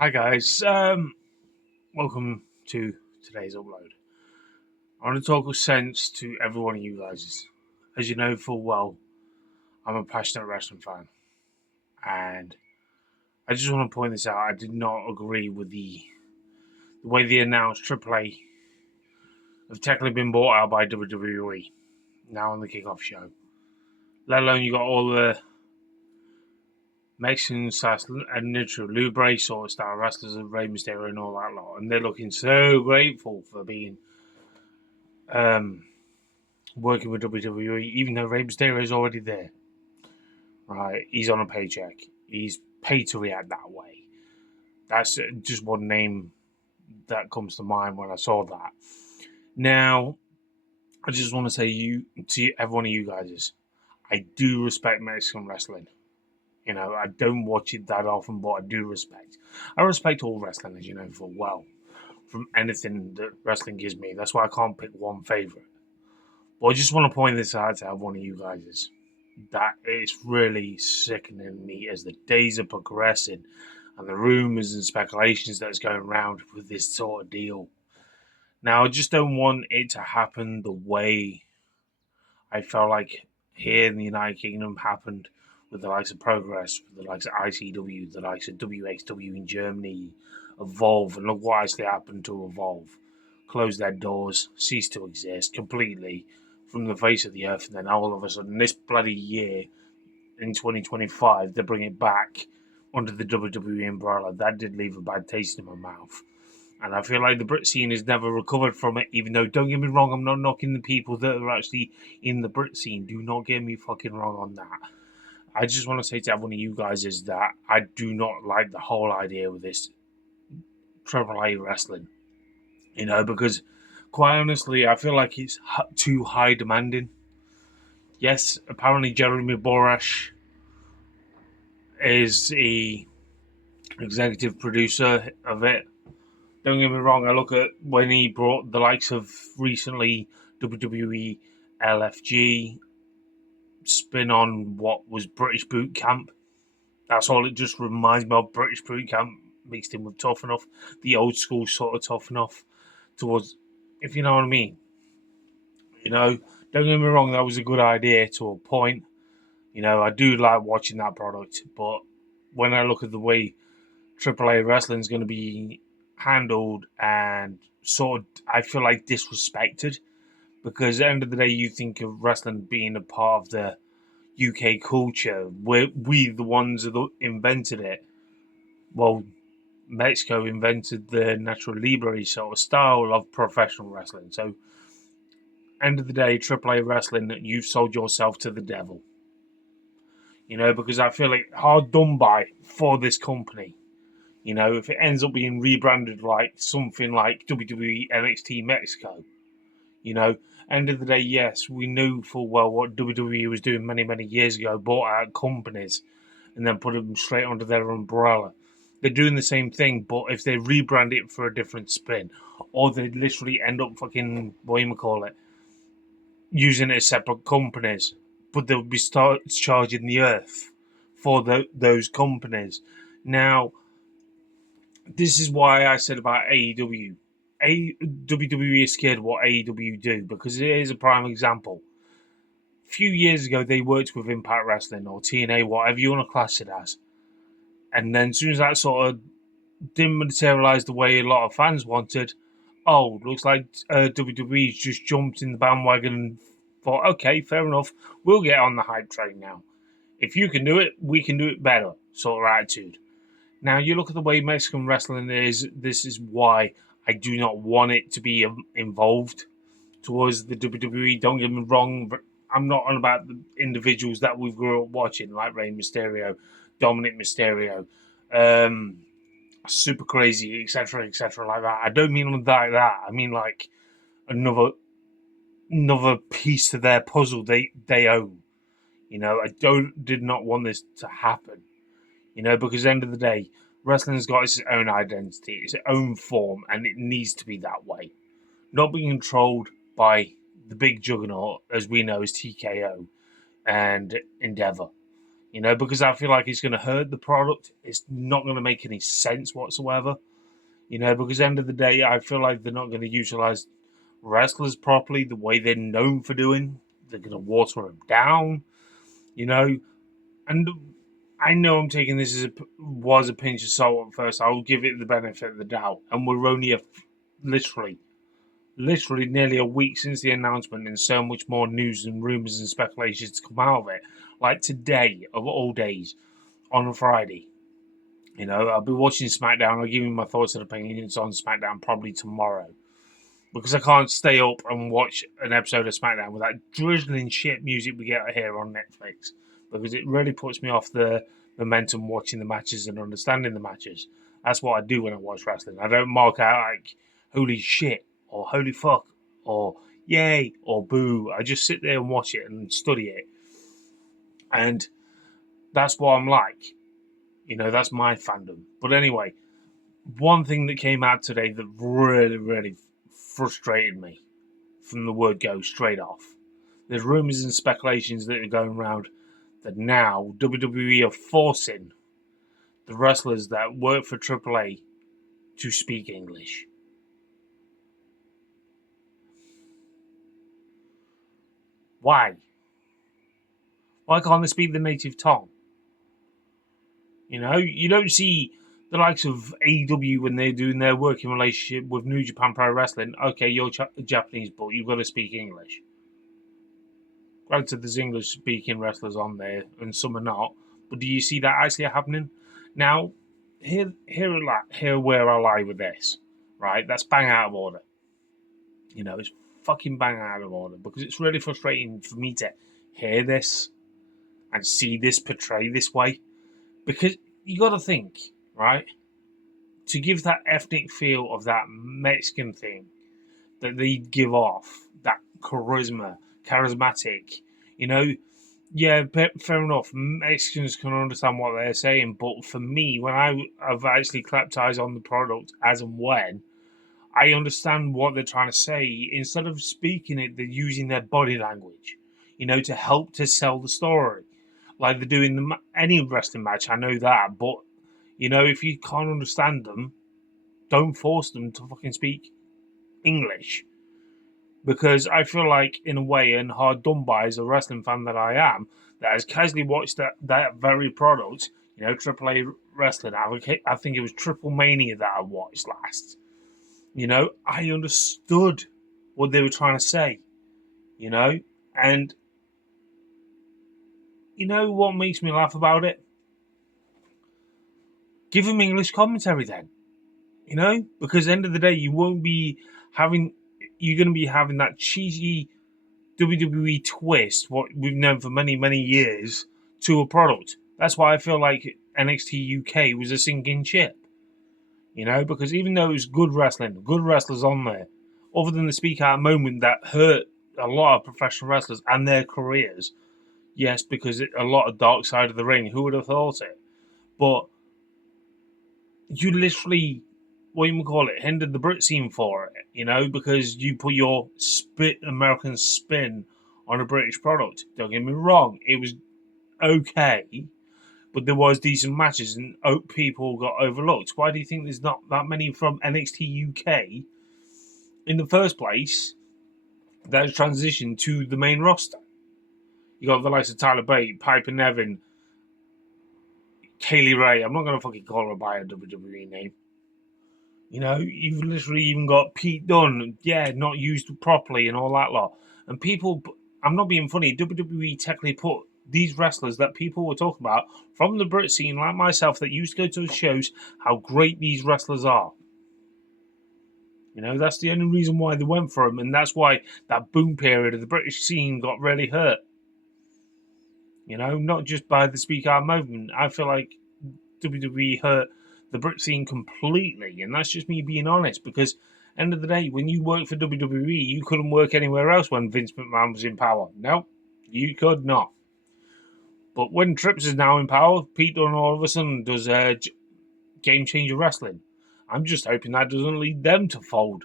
Hi guys, welcome to today's upload. I want to talk with sense to every one of you guys. As you know full well, I'm a passionate wrestling fan, and I just want to point this out. I did not agree with the way they announced AAA have technically been bought out by WWE now on the kickoff show. Let alone you got all the Mexican and neutral Lubre sort of style wrestlers of Rey Mysterio and all that lot, and they're looking so grateful for being um, working with WWE, even though Rey Mysterio is already there. Right, he's on a paycheck. He's paid to react that way. That's just one name that comes to mind when I saw that. Now, I just want to say to every one of you guys, I do respect Mexican wrestling. I don't watch it that often, but I do respect. I respect all wrestling, as you know, for well, from anything that wrestling gives me. That's why I can't pick one favorite. But I just want to point this out to every one of you guys that it's really sickening me as the days are progressing and the rumours and speculations that's going around with this sort of deal. Now, I just don't want it to happen the way I felt like here in the United Kingdom happened with the likes of Progress, with the likes of ICW, the likes of WXW in Germany, Evolve, and look what actually happened to Evolve. Close their doors, cease to exist completely from the face of the earth, and then all of a sudden, this bloody year in 2025, they bring it back under the WWE umbrella. That did leave a bad taste in my mouth. And I feel like the Brit scene has never recovered from it, even though, don't get me wrong, I'm not knocking the people that are actually in the Brit scene. Do not get me fucking wrong on that. I just want to say to every one of you guys is that I do not like the whole idea with this AAA wrestling. Because quite honestly, I feel like it's too high demanding. Yes, apparently Jeremy Borash is the executive producer of it. Don't get me wrong, I look at when he brought the likes of recently WWE LFG spin on what was British Boot Camp. That's all it just reminds me of. British Boot Camp mixed in with Tough Enough, the old school sort of Tough Enough towards, if you know what I mean. Don't get me wrong, that was a good idea to a point. I do like watching that product, but when I look at the way AAA wrestling is going to be handled and sort of, I feel like disrespected because at the end of the day, you think of wrestling being a part of the UK culture. We the ones that invented it. Well, Mexico invented the natural libre sort of style of professional wrestling. So, end of the day, AAA wrestling, you've sold yourself to the devil. Because I feel like hard done by for this company. If it ends up being rebranded like something like WWE NXT Mexico, end of the day, yes, we knew full well what WWE was doing many, many years ago, bought out companies and then put them straight under their umbrella. They're doing the same thing, but if they rebrand it for a different spin, or they literally end up fucking, what you call it, using it as separate companies, but they'll be start charging the earth for those companies. Now, this is why I said about AEW. WWE is scared of what AEW do because it is a prime example. A few years ago, they worked with Impact Wrestling or TNA, whatever you want to class it as. And then as soon as that sort of didn't materialize the way a lot of fans wanted, looks like WWE's just jumped in the bandwagon and thought, okay, fair enough, we'll get on the hype train now. If you can do it, we can do it better, sort of attitude. Now, you look at the way Mexican wrestling is, this is why I do not want it to be involved towards the WWE. Don't get me wrong, but I'm not on about the individuals that we grew up watching, like Rey Mysterio, Dominic Mysterio, Super Crazy, etc., like that. I don't mean like that. I mean like another piece to their puzzle they own. I did not want this to happen. Because at the end of the day, wrestling's got its own identity, its own form, and it needs to be that way. Not being controlled by the big juggernaut, as we know as TKO and Endeavor. because I feel like it's going to hurt the product. It's not going to make any sense whatsoever, because at the end of the day, I feel like they're not going to utilize wrestlers properly the way they're known for doing. They're going to water them down, and I know I'm taking this as was a pinch of salt at first. I'll give it the benefit of the doubt, and we're only literally nearly a week since the announcement, and so much more news and rumors and speculations to come out of it. Like today, of all days, on a Friday, I'll be watching SmackDown. I'll give you my thoughts and opinions on SmackDown probably tomorrow, because I can't stay up and watch an episode of SmackDown with that drizzling shit music we get here on Netflix, because it really puts me off the momentum watching the matches and understanding the matches. That's what I do when I watch wrestling. I don't mark out like holy shit or holy fuck or yay or boo. I just sit there and watch it and study it. And that's what I'm like. That's my fandom. But anyway, one thing that came out today that really, really frustrated me from the word go straight off. There's rumours and speculations that are going around that now WWE are forcing the wrestlers that work for AAA to speak English. Why? Why can't they speak the native tongue? You don't see the likes of AEW when they're doing their working relationship with New Japan Pro Wrestling. Okay, you're Japanese, but you've got to speak English. Granted, there's English-speaking wrestlers on there, and some are not. But do you see that actually happening? Now, here where I lie with this, right? That's bang out of order. It's fucking bang out of order, because it's really frustrating for me to hear this and see this portrayed this way. Because you got to think, right? To give that ethnic feel of that Mexican thing that they give off, that charismatic, yeah, fair enough. Mexicans can understand what they're saying, but for me, when I've actually clapped eyes on the product as and when, I understand what they're trying to say. Instead of speaking it, they're using their body language, to help to sell the story. Like they do in any wrestling match, I know that. But, if you can't understand them, don't force them to fucking speak English. Because I feel like, in a way, and hard done by as a wrestling fan that I am, that has casually watched that very product, AAA wrestling. I think it was Triple Mania that I watched last. I understood what they were trying to say, and what makes me laugh about it? Give them English commentary then, because at the end of the day, you're going to be having that cheesy WWE twist, what we've known for many, many years, to a product. That's why I feel like NXT UK was a sinking ship, because even though it was good wrestling, good wrestlers on there, other than the speak out moment that hurt a lot of professional wrestlers and their careers, yes, because a lot of dark side of the ring, who would have thought it? But you literally, hindered the Brit scene for it, because you put your American spin on a British product. Don't get me wrong, it was okay, but there was decent matches and people got overlooked. Why do you think there's not that many from NXT UK in the first place that has transitioned to the main roster? You got the likes of Tyler Bate, Piper Nevin, Kaylee Ray. I'm not going to fucking call her by a WWE name. You've literally even got Pete Dunne, not used properly and all that lot. And people, I'm not being funny, WWE technically put these wrestlers that people were talking about from the Brit scene, like myself, that used to go to the shows, how great these wrestlers are. That's the only reason why they went for them, and that's why that boom period of the British scene got really hurt. Not just by the speak out movement. I feel like WWE hurt the Brit scene completely, and that's just me being honest, because end of the day, when you work for WWE, you couldn't work anywhere else when Vince McMahon was in power. No, you could not. But when Trips is now in power, Pete Dunne all of a sudden does Game Changer Wrestling. I'm just hoping that doesn't lead them to fold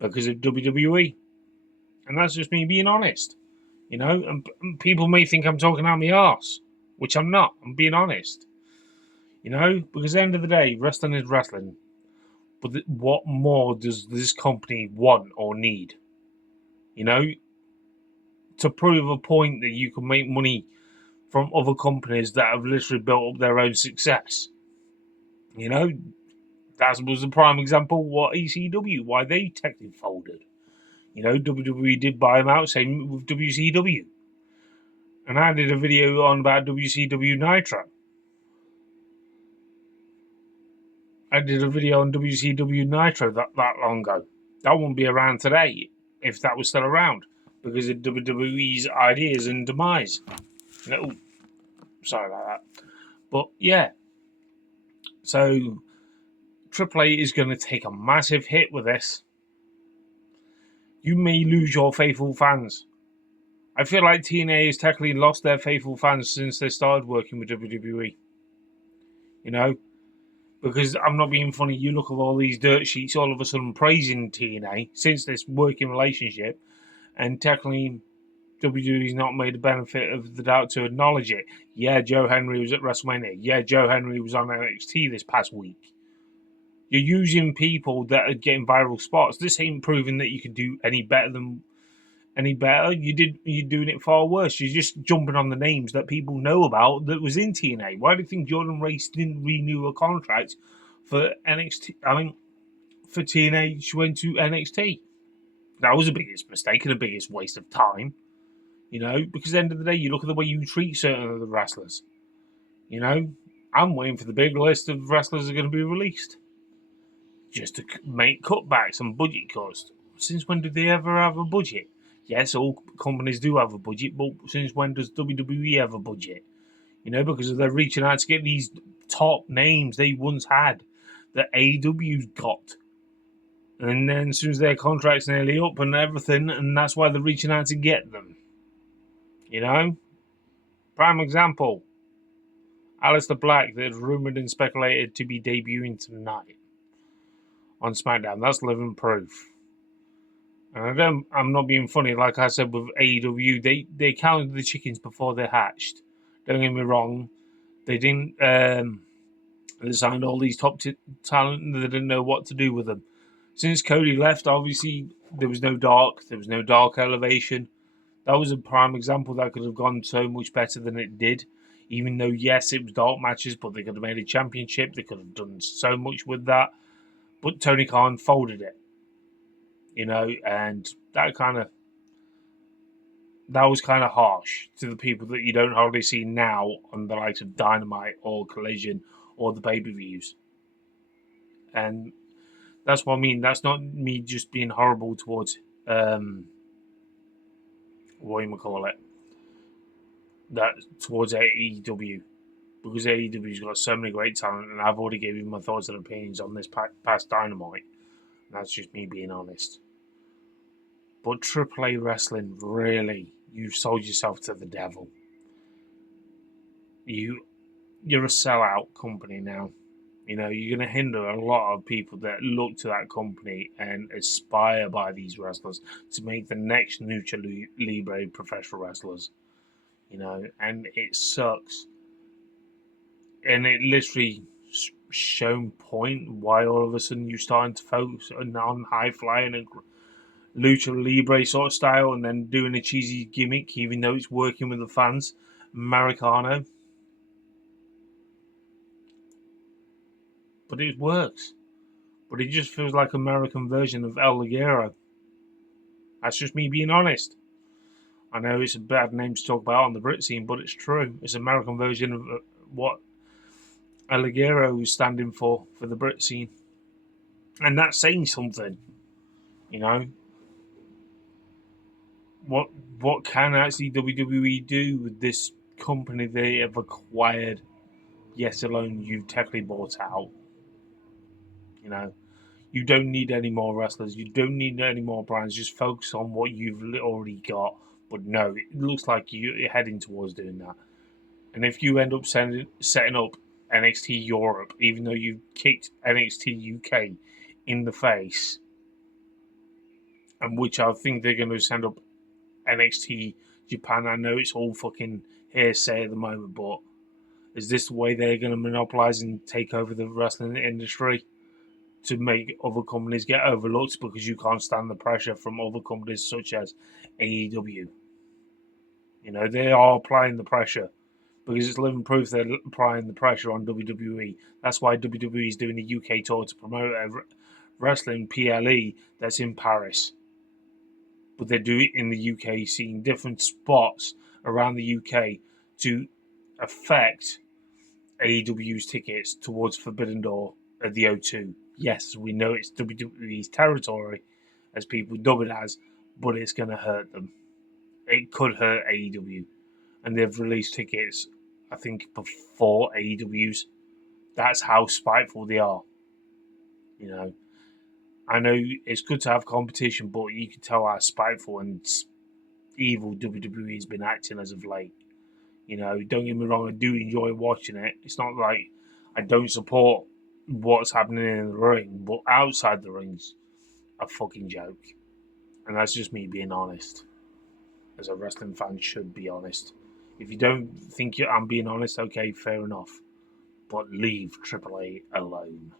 because of WWE. And that's just me being honest. And people may think I'm talking out my arse. which I'm not. I'm being honest. Because at the end of the day, wrestling is wrestling. But what more does this company want or need? You know, to prove a point that you can make money from other companies that have literally built up their own success. That was a prime example what ECW, why they technically folded. WWE did buy them out, same with WCW. And I did a video on about WCW Nitro. I did a video on WCW Nitro that long ago. That wouldn't be around today if that was still around because of WWE's ideas and demise. Sorry about that. But yeah, so AAA is going to take a massive hit with this. You may lose your faithful fans. I feel like TNA has technically lost their faithful fans since they started working with WWE. Because I'm not being funny, you look at all these dirt sheets all of a sudden praising TNA since this working relationship, and technically WWE's not made the benefit of the doubt to acknowledge it. Yeah, Joe Henry was at WrestleMania. Yeah, Joe Henry was on NXT this past week. You're using people that are getting viral spots. This ain't proving that you can do any better. You're doing it far worse. You're just jumping on the names that people know about that was in TNA. Why do you think Jordan Race didn't renew a contract for NXT? For TNA, she went to NXT. That was the biggest mistake and the biggest waste of time. Because at the end of the day, you look at the way you treat certain of the wrestlers. I'm waiting for the big list of wrestlers that are going to be released. Just to make cutbacks and budget cuts. Since when did they ever have a budget? Yes, all companies do have a budget, but since when does WWE have a budget? Because they're reaching out to get these top names they once had that AEW's got. And then as soon as their contract's nearly up and everything, and that's why they're reaching out to get them. Prime example, Aleister Black, that's rumoured and speculated to be debuting tonight on SmackDown. That's living proof. And I'm not being funny. Like I said with AEW, they counted the chickens before they hatched. Don't get me wrong. They didn't. They signed all these top talent, and they didn't know what to do with them. Since Cody left, obviously there was no dark elevation. That was a prime example that could have gone so much better than it did. Even though, yes, it was dark matches, but they could have made a championship. They could have done so much with that. But Tony Khan folded it. And that was kind of harsh to the people that you don't hardly see now on the likes of Dynamite or Collision or the pay-per-views. And that's what I mean. That's not me just being horrible towards towards AEW, because AEW's got so many great talent, and I've already given my thoughts and opinions on this past Dynamite. And that's just me being honest. But AAA wrestling, really, you've sold yourself to the devil. You're a sellout company now. You're going to hinder a lot of people that look to that company and aspire by these wrestlers to make the next Lucha Libre professional wrestlers. And it sucks. And it literally shown point why all of a sudden you're starting to focus on high flying and Lucha Libre sort of style, and then doing a cheesy gimmick, even though it's working with the fans. Americano. But it works. But it just feels like American version of El Ligero. That's just me being honest. I know it's a bad name to talk about on the Brit scene, but it's true. It's an American version of what El Ligero is standing for the Brit scene. And that's saying something. What can actually WWE do with this company they have acquired, yet alone you've technically bought out? You don't need any more wrestlers. You don't need any more brands. Just focus on what you've already got. But no, it looks like you're heading towards doing that. And if you end up setting up NXT Europe, even though you've kicked NXT UK in the face, and which I think they're going to send up NXT Japan. I know it's all fucking hearsay at the moment, but is this the way they're going to monopolize and take over the wrestling industry to make other companies get overlooked because you can't stand the pressure from other companies such as AEW? They are applying the pressure because it's living proof they're applying the pressure on WWE. That's why WWE is doing the UK tour to promote a wrestling PLE that's in Paris. But they do it in the UK, seeing different spots around the UK to affect AEW's tickets towards Forbidden Door at the O2. Yes, we know it's WWE's territory, as people dub it as, but it's going to hurt them. It could hurt AEW. And they've released tickets, I think, before AEW's. That's how spiteful they are. I know it's good to have competition, but you can tell how spiteful and evil WWE's been acting as of late. Don't get me wrong, I do enjoy watching it. It's not like I don't support what's happening in the ring, but outside the ring's a fucking joke. And that's just me being honest. As a wrestling fan should be honest. If you don't think I'm being honest, okay, fair enough. But leave AAA alone.